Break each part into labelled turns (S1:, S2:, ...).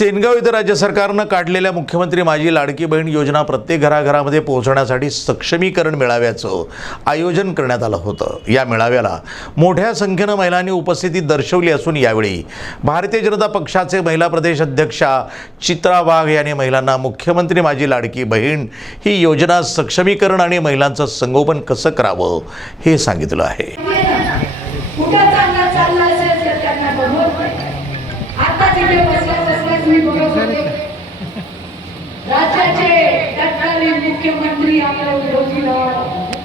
S1: सेनगाव इथं राज्य सरकारनं काढलेल्या मुख्यमंत्री माझी लाडकी बहीण योजना प्रत्येक घराघरामध्ये पोहोचण्यासाठी सक्षमीकरण मेळाव्याचं आयोजन करण्यात आलं होतं. या मेळाव्याला मोठ्या संख्येनं महिलांनी उपस्थिती दर्शवली असून यावेळी भारतीय जनता पक्षाचे महिला प्रदेश अध्यक्षा चित्रा वाघ यांनी महिलांना मुख्यमंत्री माझी लाडकी बहीण ही योजना सक्षमीकरण आणि महिलांचं संगोपन कसं करावं हे सांगितलं आहे.
S2: आता तिथे मी बघत होते. राज्याचे तत्कालीन मुख्यमंत्री आपल्या विरोधीला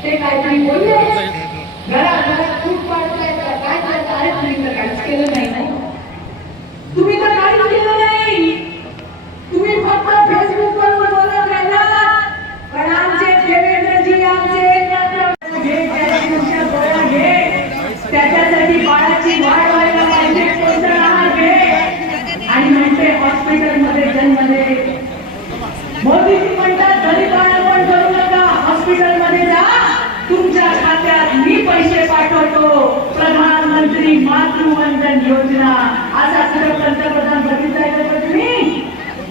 S2: ते काहीतरी बोलले. तुमच्या खात्यात मी पैसे पाठवतो. प्रधानमंत्री मातृवंदन योजना. असा कुठं पंतप्रधान बघितलाय का तुम्ही?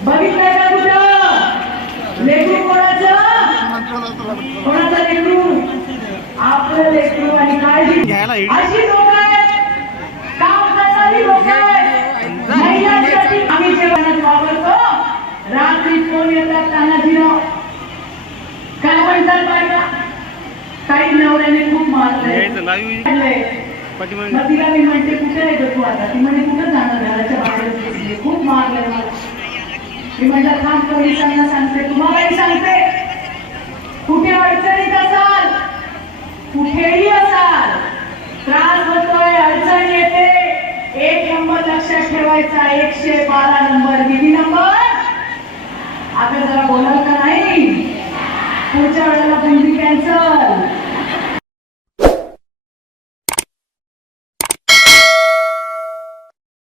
S2: बघितलाय का कुठं? लेकरू कोणाचं? कोणाचं लेकरू? आपलं लेकरू आणि काळजी. अशी मारलंय
S3: लाईव्ह
S2: मारलंय. तिला मी म्हणते कुठे आहे ग तू आता? ती म्हणजे कुठं जाणार घराच्या बाहेर. खूप मारलंय मला मी म्हटलं थांब पोलिसांना सांगते. तुम्हालाही सांगते. कुठे अडचणीत असाल? कुठेही असाल त्रास होतोय अडचण येते. एक नंबर लक्षात ठेवायचा. एकशे बारा नंबर. किती नंबर? आता जरा बोलाल का नाही? पुढच्या वेळेला बुंदी कॅन्सर